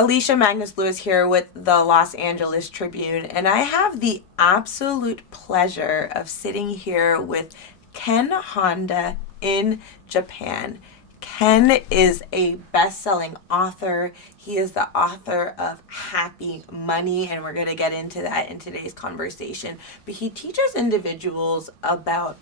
Alicia Magnus Lewis here with the Los Angeles Tribune, and I have the absolute pleasure of sitting here with Ken Honda in Japan. Ken is a best-selling author. He is the author of Happy Money, and we're going to get into that in today's conversation. But he teaches individuals about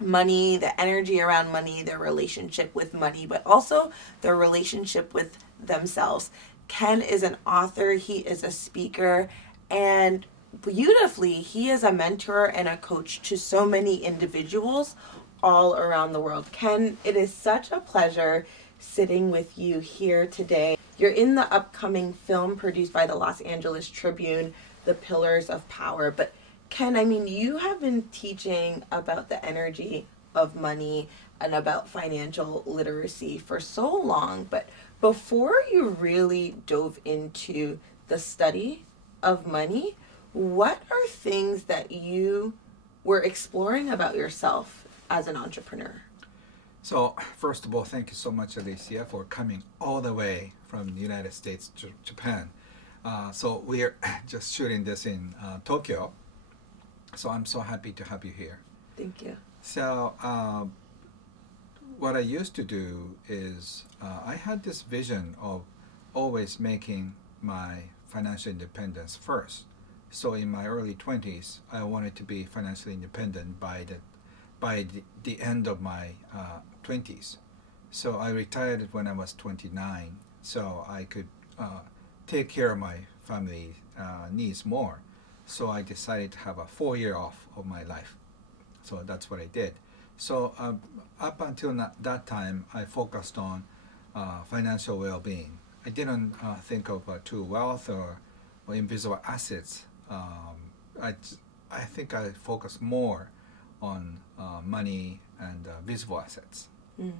money, the energy around money, their relationship with money, but also their relationship with themselves. Ken is an author, he is a speaker, and beautifully, he is a mentor and a coach to so many individuals all around the world. Ken, it is such a pleasure sitting with you here today. You're in the upcoming film produced by the Los Angeles Tribune, The Pillars of Power. But Ken, you have been teaching about the energy of money and about financial literacy for so long, but before you really dove into the study of money, what are things that you were exploring about yourself as an entrepreneur? So, first of all, thank you so much, Alicia, for coming all the way from the United States to Japan. So we're just shooting this in Tokyo. So I'm so happy to have you here. Thank you. So what I used to do is I had this vision of always making my financial independence first. So in my early 20s, I wanted to be financially independent by the end of my 20s. So I retired when I was 29, so I could take care of my family needs more. So I decided to have a 4-year off of my life. So that's what I did. So up until that time, I focused on financial well-being. I didn't think of true wealth or invisible assets. I think I focused more on money and visible assets. Mm.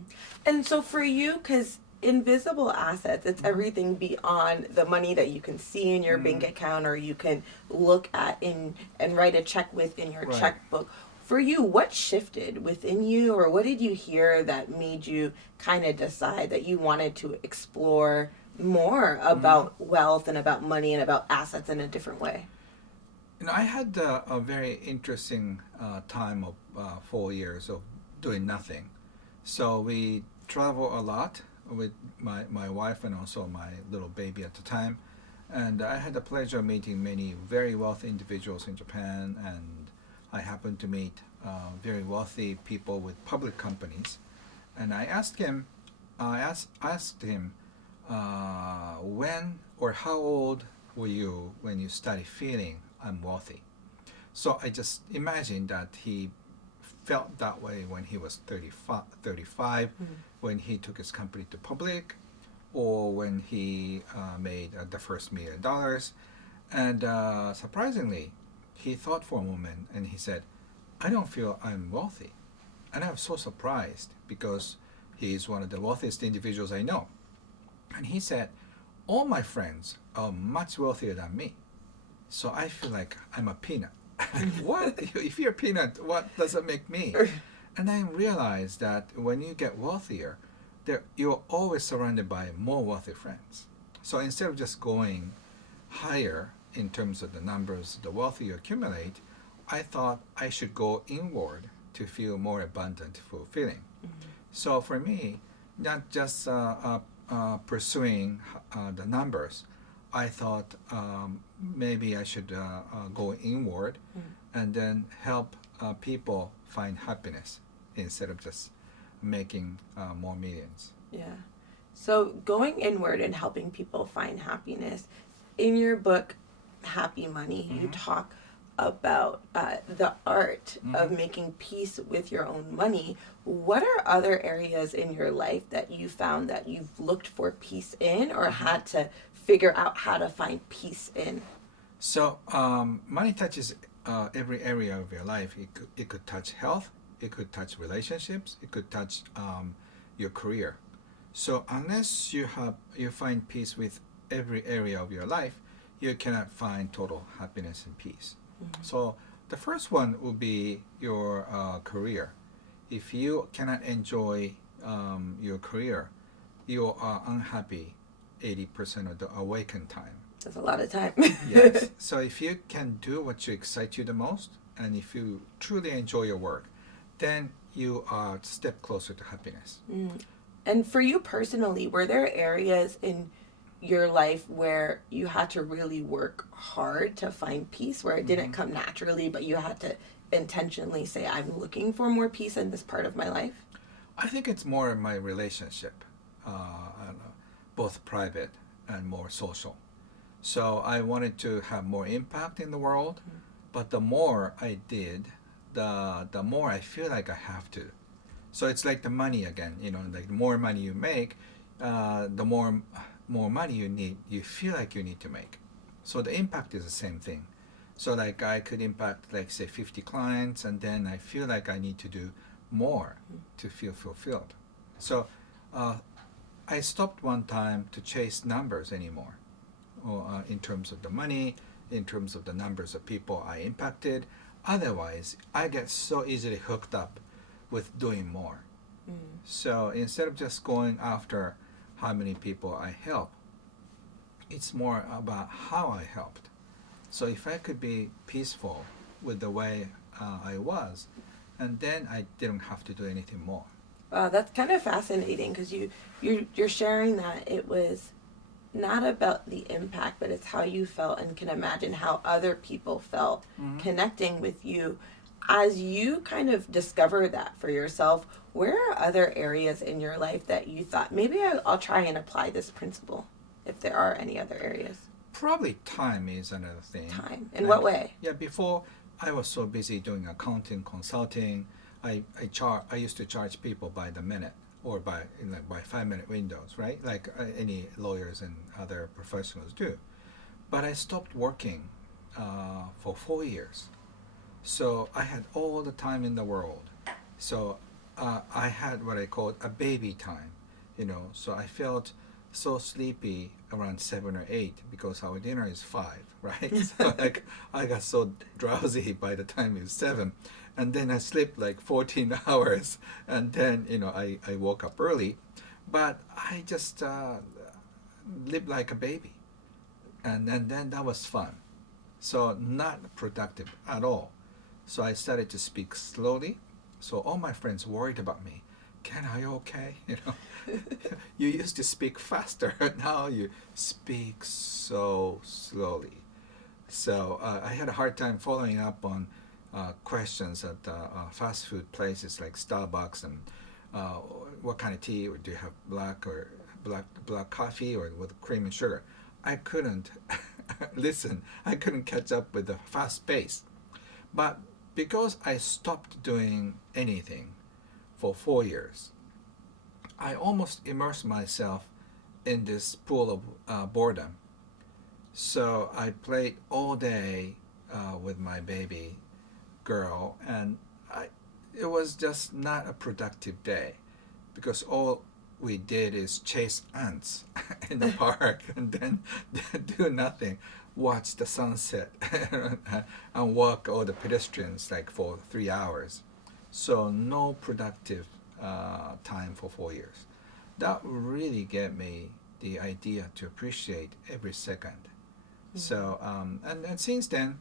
And so for you, because invisible assets, it's everything beyond the money that you can see in your bank account or you can look at and write a check with in your checkbook. For you, what shifted within you, or what did you hear that made you kind of decide that you wanted to explore more about wealth and about money and about assets in a different way? I had a very interesting time of 4 years of doing nothing. So we travel a lot with my wife and also my little baby at the time. And I had the pleasure of meeting many very wealthy individuals in Japan, and I happened to meet very wealthy people with public companies. And I asked him, when or how old were you when you started feeling I'm wealthy? So I just imagined that he felt that way when he was 35, when he took his company to public, or when he made the first $1 million. And surprisingly, he thought for a moment and he said, I don't feel I'm wealthy. And I was so surprised because he is one of the wealthiest individuals I know. And he said, all my friends are much wealthier than me. So I feel like I'm a peanut. What? If you're a peanut, what does it make me? And I realized that when you get wealthier, you're always surrounded by more wealthy friends. So instead of just going higher in terms of the numbers, the wealth you accumulate, I thought I should go inward to feel more abundant, fulfilling. So for me, not just pursuing the numbers, I thought maybe I should go inward and then help people find happiness instead of just making more millions. Yeah. So going inward and helping people find happiness. In your book, Happy Money, you talk about the art of making peace with your own money. What are other areas in your life that you found that you've looked for peace in or had to figure out how to find peace in? So money touches every area of your life. It could touch health, it could touch relationships, it could touch your career. So unless you find peace with every area of your life, you cannot find total happiness and peace. So the first one will be your career. If you cannot enjoy your career, you are unhappy 80% of the awakened time. That's a lot of time. Yes. So if you can do what you excite you the most, and if you truly enjoy your work, then you are a step closer to happiness. And for you personally, were there areas in your life where you had to really work hard to find peace, where it didn't come naturally, but you had to intentionally say, I'm looking for more peace in this part of my life? I think it's more my relationship, I don't know, both private and more social. So I wanted to have more impact in the world, but the more I did, the more I feel like I have to. So it's like the money again, like the more money you make, the more money you feel like you need to make. So the impact is the same thing. So like I could impact like say 50 clients, and then I feel like I need to do more to feel fulfilled. So I stopped one time to chase numbers anymore, or, in terms of the money, in terms of the numbers of people I impacted. Otherwise, I get so easily hooked up with doing more. So instead of just going after how many people I help, it's more about how I helped. So if I could be peaceful with the way I was, and then I didn't have to do anything more. Wow, that's kind of fascinating because you're sharing that it was not about the impact, but it's how you felt and can imagine how other people felt connecting with you. As you kind of discover that for yourself, where are other areas in your life that you thought, maybe I'll try and apply this principle, if there are any other areas? Probably time is another thing. Time. In what way? Yeah, before I was so busy doing accounting, consulting, I used to charge people by the minute, or by 5-minute windows, right? Like any lawyers and other professionals do. But I stopped working for 4 years. So I had all the time in the world. So I had what I called a baby time, So I felt so sleepy around 7 or 8 because our dinner is 5, right? So like I got so drowsy by the time it was 7, and then I slept like 14 hours, and then I woke up early, but I just lived like a baby, and then that was fun. So not productive at all. So I started to speak slowly. So all my friends worried about me. Ken, are you okay? You used to speak faster. Now you speak so slowly. So I had a hard time following up on questions at fast food places like Starbucks, and what kind of tea, or do you have black coffee or with cream and sugar? I couldn't listen. I couldn't catch up with the fast pace. But because I stopped doing anything for 4 years, I almost immersed myself in this pool of boredom. So I played all day with my baby girl, and it was just not a productive day, because all we did is chase ants in the park and then do nothing, watch the sunset and walk all the pedestrians like for 3 hours. So no productive time for 4 years. That really gave me the idea to appreciate every second. So and since then,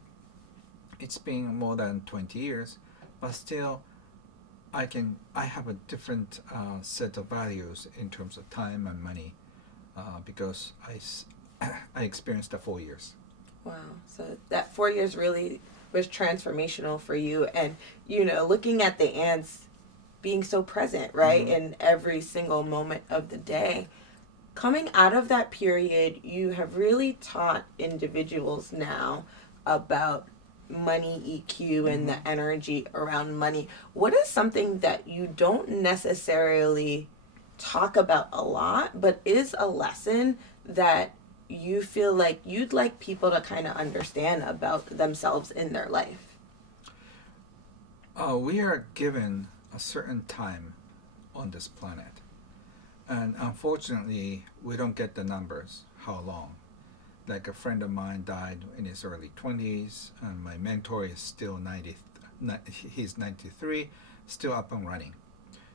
it's been more than 20 years, but still I have a different set of values in terms of time and money, because I experienced the 4 years. Wow. So that 4 years really was transformational for you. And, looking at the ants being so present, right, in every single moment of the day. Coming out of that period, you have really taught individuals now about money EQ and the energy around money. What is something that you don't necessarily talk about a lot, but is a lesson that you feel like you'd like people to kind of understand about themselves in their life? We are given a certain time on this planet. And unfortunately, we don't get the numbers, how long. Like a friend of mine died in his early 20s, and my mentor is still he's 93, still up and running.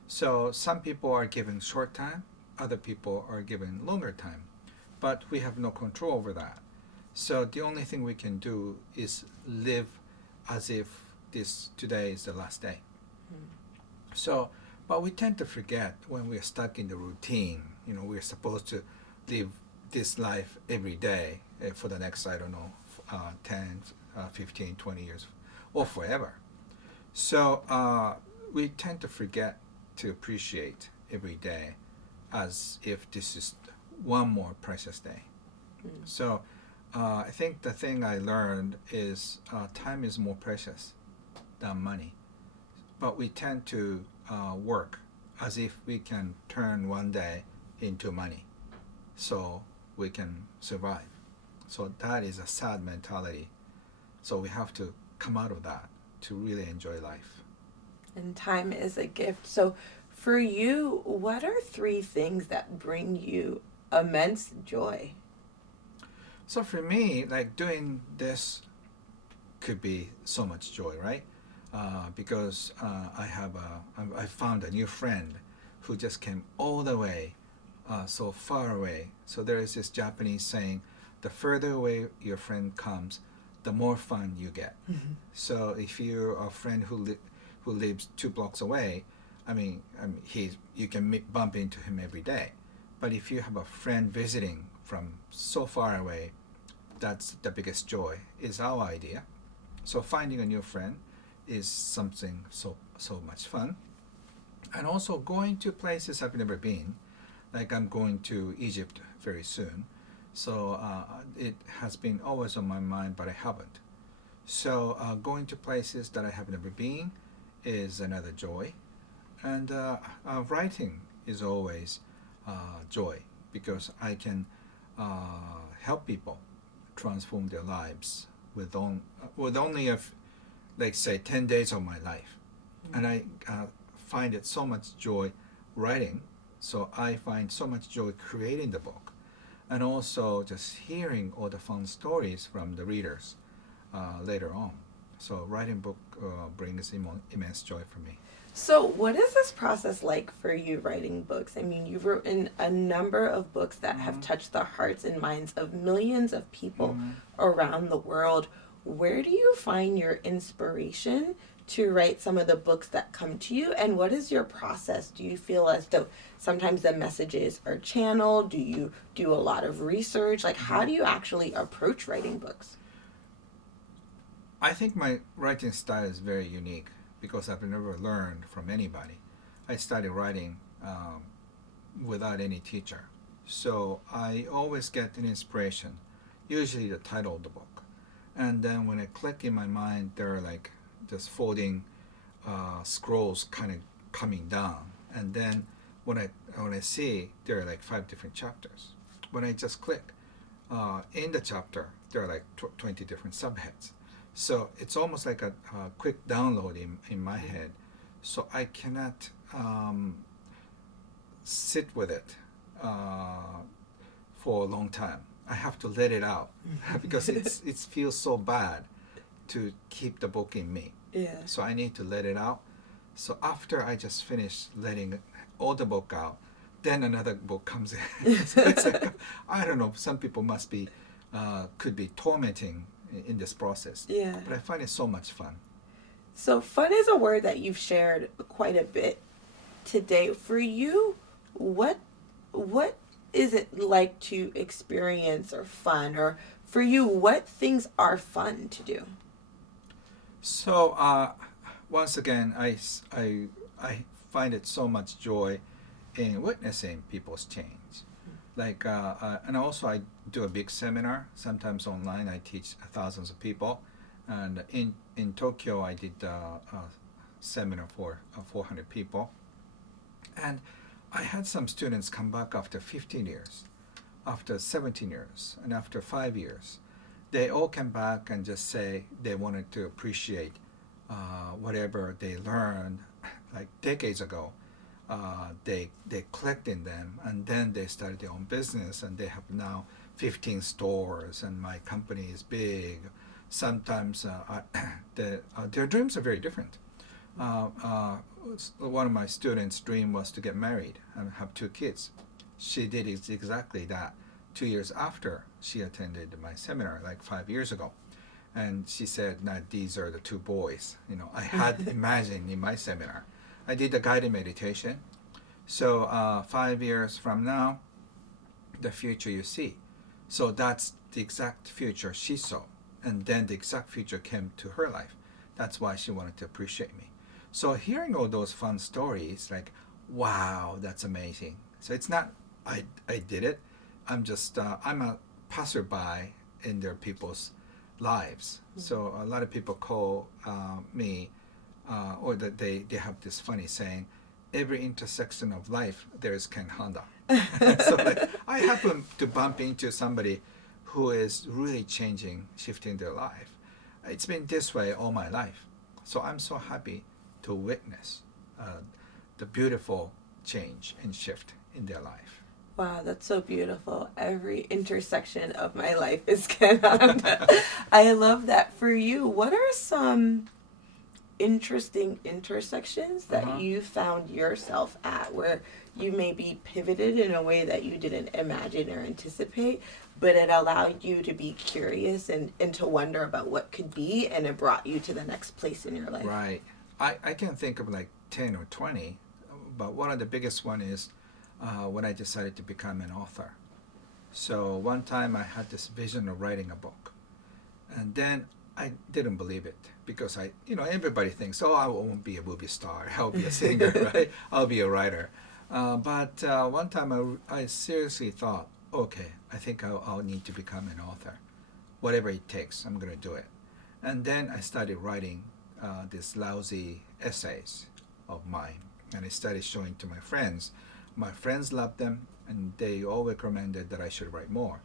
So some people are given short time, other people are given longer time. but we have no control over that. So the only thing we can do is live as if this today is the last day. So, but we tend to forget when we're stuck in the routine. We're supposed to live this life every day for the next, I don't know, 10, 15, 20 years, or forever. So we tend to forget to appreciate every day as if this is one more precious day. So I think the thing I learned is time is more precious than money. But we tend to work as if we can turn one day into money so we can survive. So that is a sad mentality. So we have to come out of that to really enjoy life. And time is a gift. So for you, what are 3 things that bring you immense joy? So for me, like doing this could be so much joy, right? Because I found a new friend who just came all the way, so far away. So there is this Japanese saying, the further away your friend comes, the more fun you get. So if you're a friend who lives 2 blocks away, you can bump into him every day. But if you have a friend visiting from so far away, that's the biggest joy, is our idea. So finding a new friend is something so much fun. And also going to places I've never been, like I'm going to Egypt very soon. So it has been always on my mind, but I haven't. So going to places that I have never been is another joy. And writing is always joy, because I can help people transform their lives with only like say 10 days of my life. And I find it so much joy writing. So I find so much joy creating the book, and also just hearing all the fun stories from the readers later on. So writing book brings immense joy for me. So what is this process like for you writing books? I mean, you've written a number of books that have touched the hearts and minds of millions of people around the world. Where do you find your inspiration to write some of the books that come to you? And what is your process? Do you feel as though sometimes the messages are channeled? Do you do a lot of research? Like, how do you actually approach writing books? I think my writing style is very unique because I've never learned from anybody. I started writing without any teacher. So I always get an inspiration, usually the title of the book. And then when I click in my mind, there are like just folding scrolls kind of coming down. And then when I see, there are like 5 different chapters. When I just click in the chapter, there are like 20 different subheads. So it's almost like a quick download in my head. So I cannot sit with it for a long time. I have to let it out because it feels so bad to keep the book in me. Yeah. So I need to let it out. So after I just finish letting all the book out, then another book comes in. So it's like, I don't know, some people could be tormenting in this process. Yeah. But I find it so much fun. So fun is a word that you've shared quite a bit today. For you, what is it like to experience or fun? Or for you, what things are fun to do? So once again, I find it so much joy in witnessing people's change. Like, and also I do a big seminar, sometimes online. I teach thousands of people. And in Tokyo, I did a seminar for 400 people. And I had some students come back after 15 years, after 17 years, and after 5 years. They all came back and just say they wanted to appreciate whatever they learned like decades ago. They clicked in them, and then they started their own business, and they have now 15 stores, and my company is big. Sometimes their dreams are very different. One of my students' dream was to get married and have 2 kids. She did exactly that 2 years after she attended my seminar, like 5 years ago. And she said, "Now these are the two boys, I had imagined in my seminar." I did a guided meditation. So 5 years from now, the future you see. So that's the exact future she saw. And then the exact future came to her life. That's why she wanted to appreciate me. So hearing all those fun stories, like, wow, that's amazing. So it's not I did it. I'm a passerby in their people's lives. So a lot of people call me, or that they have this funny saying, every intersection of life, there is Ken Honda. So like, I happen to bump into somebody who is really changing, shifting their life. It's been this way all my life. So I'm so happy to witness the beautiful change and shift in their life. Wow, that's so beautiful. Every intersection of my life is Canada. I love that. For you, what are some interesting intersections that you found yourself at where you maybe pivoted in a way that you didn't imagine or anticipate, but it allowed you to be curious and to wonder about what could be, and it brought you to the next place in your life? Right. I can think of like 10 or 20, but one of the biggest one is when I decided to become an author. So one time I had this vision of writing a book, and then I didn't believe it because everybody thinks, oh, I won't be a movie star, I'll be a singer, right? I'll be a writer. But one time I seriously thought, okay, I think I'll need to become an author. Whatever it takes, I'm going to do it. And then I started writing these lousy essays of mine, and I started showing to my friends. My friends loved them, and they all recommended that I should write more.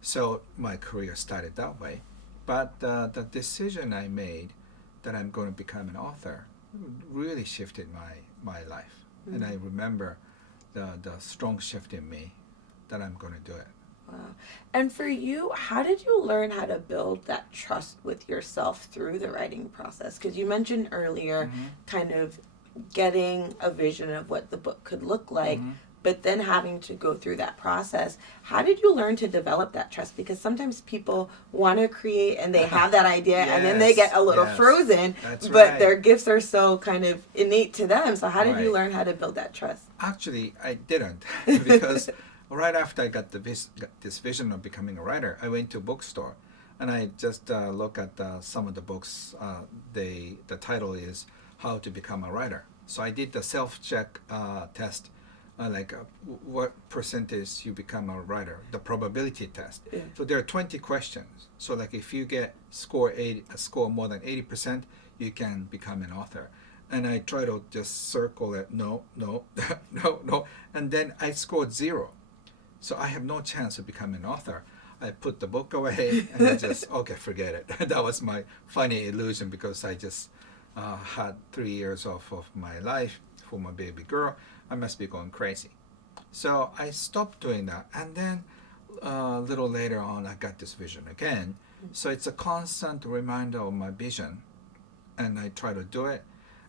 So my career started that way. But the decision I made that I'm going to become an author really shifted my life. Mm-hmm. And I remember the strong shift in me that I'm going to do it. Wow. And for you, how did you learn how to build that trust with yourself through the writing process? Because you mentioned earlier kind of getting a vision of what the book could look like, but then having to go through that process. How did you learn to develop that trust? Because sometimes people want to create and they have that idea and then they get a little frozen, but their gifts are so kind of innate to them. So how did you learn how to build that trust? Actually, I didn't because right after I got this vision of becoming a writer, I went to a bookstore and I just look at some of the books. The title is How to Become a Writer. So I did the self-check test. What percentage you become a writer, the probability test. Yeah. So there are 20 questions. So like if you get score more than 80%, you can become an author. And I try to just circle it, no, no, no. And then I scored 0. So I have no chance of becoming an author. I put the book away and I just, okay, forget it. That was my funny illusion because I just had 3 years off of my life for my baby girl. I must be going crazy. So I stopped doing that. And then a little later on, I got this vision again. So it's a constant reminder of my vision. And I try to do it.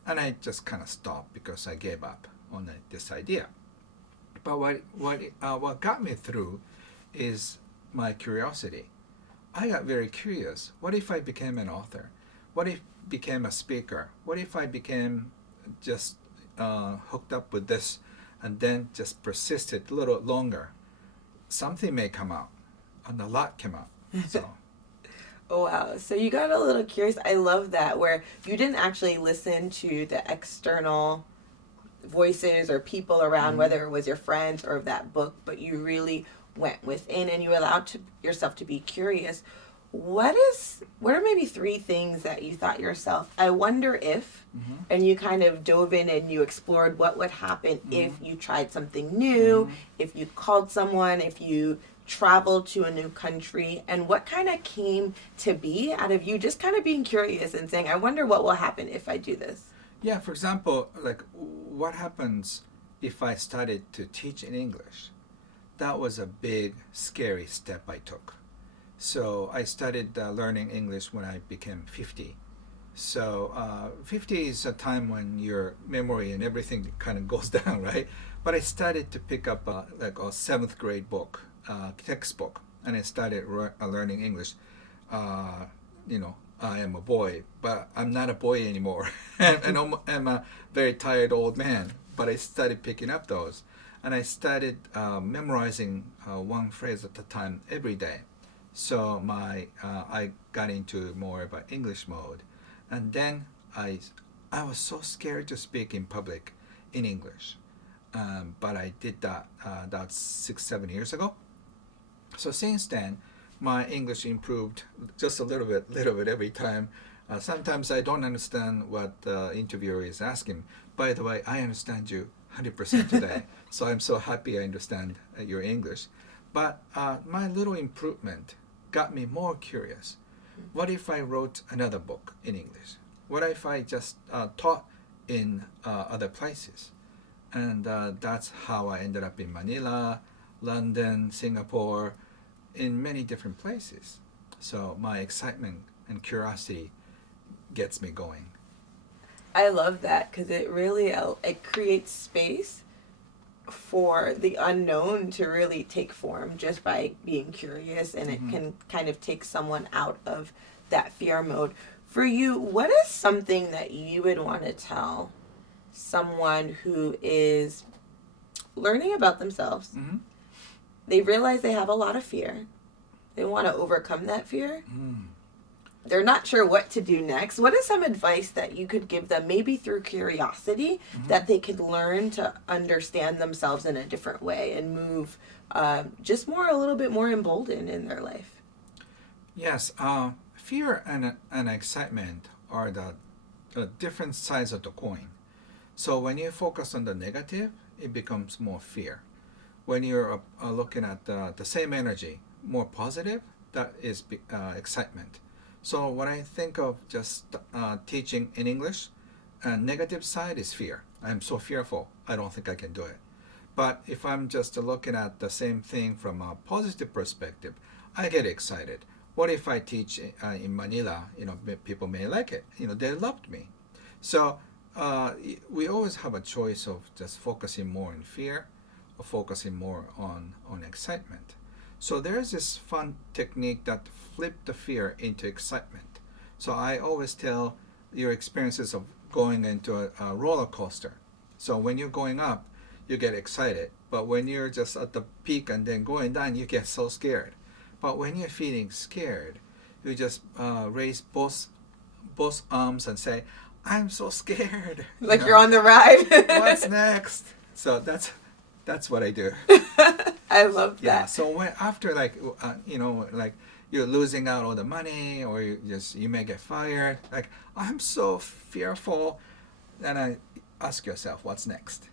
And I just kind of stopped because I gave up on this idea. But what got me through is my curiosity. I got very curious. What if I became an author? What if I became a speaker? What if I became just hooked up with this and then just persisted a little longer? Something may come out, and a lot came out. So oh wow, so you got a little curious. I love that, where you didn't actually listen to the external voices or people around, whether it was your friends or that book, but you really went within and you allowed yourself to be curious. What are maybe 3 things that you thought yourself, I wonder if, and you kind of dove in and you explored what would happen if you tried something new, if you called someone, if you traveled to a new country, and what kind of came to be out of you just kind of being curious and saying, I wonder what will happen if I do this? Yeah, for example, like what happens if I started to teach in English? That was a big, scary step I took. So I started learning English when I became 50. So 50 is a time when your memory and everything kind of goes down, right? But I started to pick up like a 7th grade book textbook and I started learning English, you know, I am a boy, but I'm not a boy anymore. And I'm a very tired old man. But I started picking up those. And I started memorizing one phrase at a time every day. So I got into more of an English mode. And then I was so scared to speak in public in English. But I did that that's 6, 7 years ago. So since then, my English improved just a little bit every time. Sometimes I don't understand what the interviewer is asking. By the way, I understand you 100% today. So I'm so happy I understand your English. But my little improvement got me more curious. What if I wrote another book in English? What if I just taught in other places? And that's how I ended up in Manila, London, Singapore, in many different places. So my excitement and curiosity gets me going. I love that because it really it creates space for the unknown to really take form just by being curious, and it can kind of take someone out of that fear mode. For you, what is something that you would want to tell someone who is learning about themselves? Mm-hmm. They realize they have a lot of fear. They want to overcome that fear. Mm. They're not sure what to do next. What is some advice that you could give them, maybe through curiosity, that they could learn to understand themselves in a different way and move just a little bit more emboldened in their life? Yes, fear and excitement are the different sides of the coin. So when you focus on the negative, it becomes more fear. When you're looking at the same energy, more positive, that is excitement. So when I think of just teaching in English, negative side is fear. I'm so fearful. I don't think I can do it. But if I'm just looking at the same thing from a positive perspective, I get excited. What if I teach in Manila? You know, people may like it. You know, they loved me. So we always have a choice of just focusing more on fear or focusing more on excitement. So there's this fun technique that flip the fear into excitement. So I always tell your experiences of going into a roller coaster. So when you're going up, you get excited. But when you're just at the peak and then going down, you get so scared. But when you're feeling scared, you just raise both arms and say, "I'm so scared." Like you're on the ride. What's next? So that's what I do. I love that. Yeah. So when after like like you're losing out all the money, or you may get fired. Like, I'm so fearful, and I ask yourself, what's next?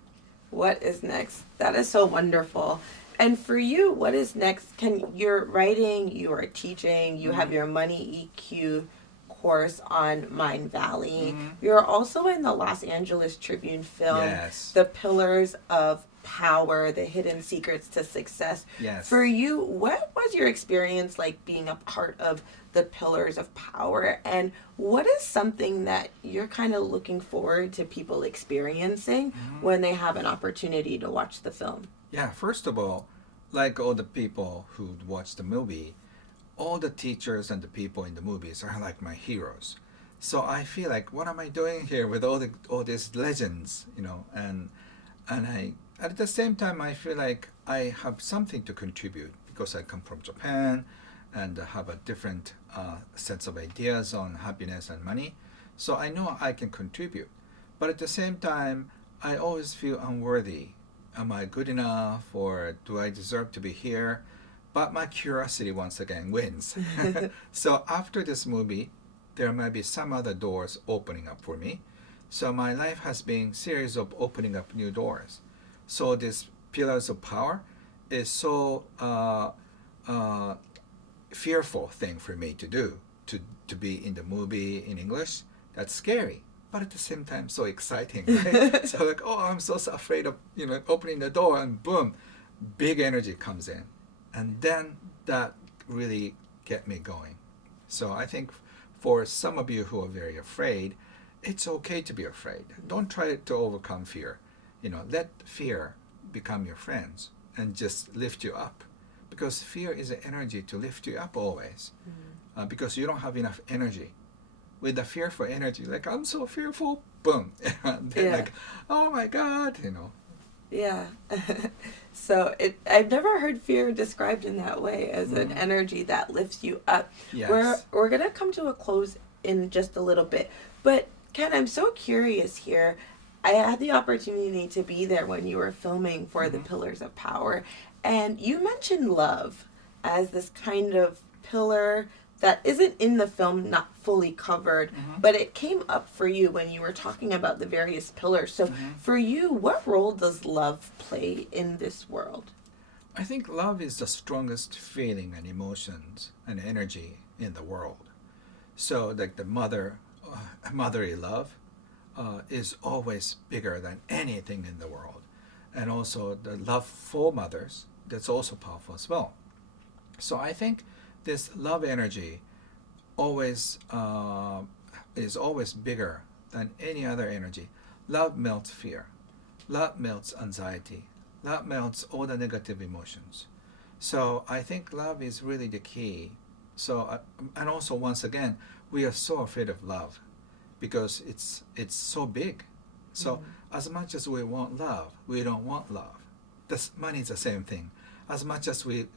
What is next? That is so wonderful. And for you, what is next? You're writing, you are teaching, you have your Money EQ course on Mind Valley. You're also in the Los Angeles Tribune film, Yes. The Pillars of Power, The Hidden Secrets to Success. Yes. For you, what was your experience like being a part of the Pillars of Power? And what is something that you're kind of looking forward to people experiencing when they have an opportunity to watch the film? Yeah, first of all, like all the people who watch the movie, all the teachers and the people in the movies are like my heroes. So I feel like, what am I doing here with all these legends, and I at the same time I feel like I have something to contribute because I come from Japan and have a different sense of ideas on happiness and money. So I know I can contribute, but at the same time I always feel unworthy. Am I good enough, or do I deserve to be here? But my curiosity once again wins. So after this movie, there might be some other doors opening up for me. So my life has been series of opening up new doors. So this Pillars of Power is so fearful thing for me to do, to be in the movie in English. That's scary, but at the same time so exciting, right? So like, oh, I'm so afraid of opening the door, and boom, big energy comes in, and then that really get me going. So I think for some of you who are very afraid, it's okay to be afraid. Don't try to overcome fear. Let fear become your friends and just lift you up. because fear is an energy to lift you up always, because you don't have enough energy. With the fearful energy, like I'm so fearful, boom, and then like, oh my God, you know. Yeah. So I've never heard fear described in that way, as an energy that lifts you up. Yes. We're gonna come to a close in just a little bit, but Ken, I'm so curious here. I had the opportunity to be there when you were filming for the Pillars of Power, and you mentioned love as this kind of pillar that isn't in the film, not fully covered, but it came up for you when you were talking about the various pillars. So for you, what role does love play in this world? I think love is the strongest feeling and emotions and energy in the world. So like the motherly love is always bigger than anything in the world. And also the love for mothers, that's also powerful as well. So I think this love energy always is always bigger than any other energy. Love melts fear. Love melts anxiety. Love melts all the negative emotions. So I think love is really the key. So and also once again, we are so afraid of love because it's so big. So as much as we want love, we don't want love. This money is the same thing. As much as we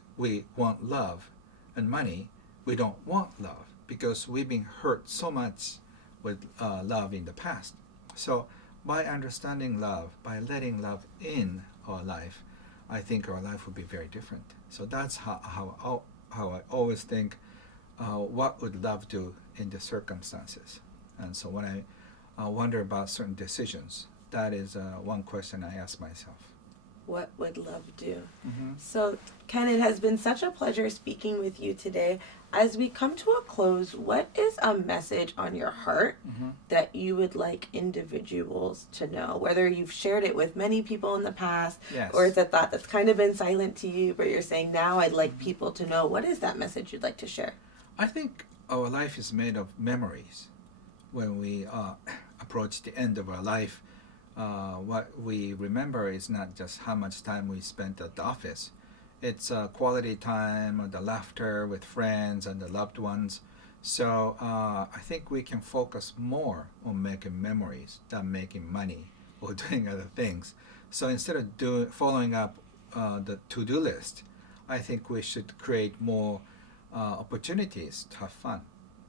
want love and money, we don't want love because we've been hurt so much with love in the past. So by understanding love, by letting love in our life, I think our life would be very different. So that's how I always think, what would love do in the circumstances? And so when I wonder about certain decisions, that is one question I ask myself. What would love do? So, Ken, it has been such a pleasure speaking with you today. As we come to a close, what is a message on your heart that you would like individuals to know? Whether you've shared it with many people in the past, or it's a thought that's kind of been silent to you, but you're saying, now I'd like people to know. What is that message you'd like to share? I think our life is made of memories. When we approach the end of our life, what we remember is not just how much time we spent at the office. It's quality time, or the laughter with friends and the loved ones. So I think we can focus more on making memories than making money or doing other things. So instead of following up the to-do list, I think we should create more opportunities to have fun.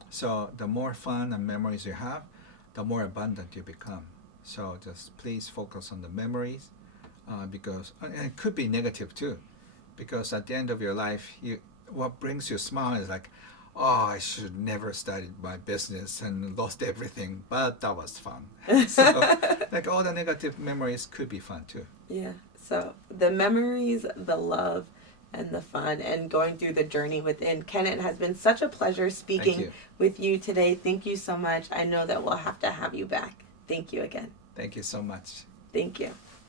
So the more fun and memories you have, the more abundant you become. So just please focus on the memories, because and it could be negative too, because at the end of your life, what brings you a smile is like, oh, I should never started my business and lost everything, but that was fun. So like all the negative memories could be fun too. Yeah. So the memories, the love, and the fun, and going through the journey within. Ken, it has been such a pleasure speaking with you today. Thank you so much. I know that we'll have to have you back. Thank you again. Thank you so much. Thank you.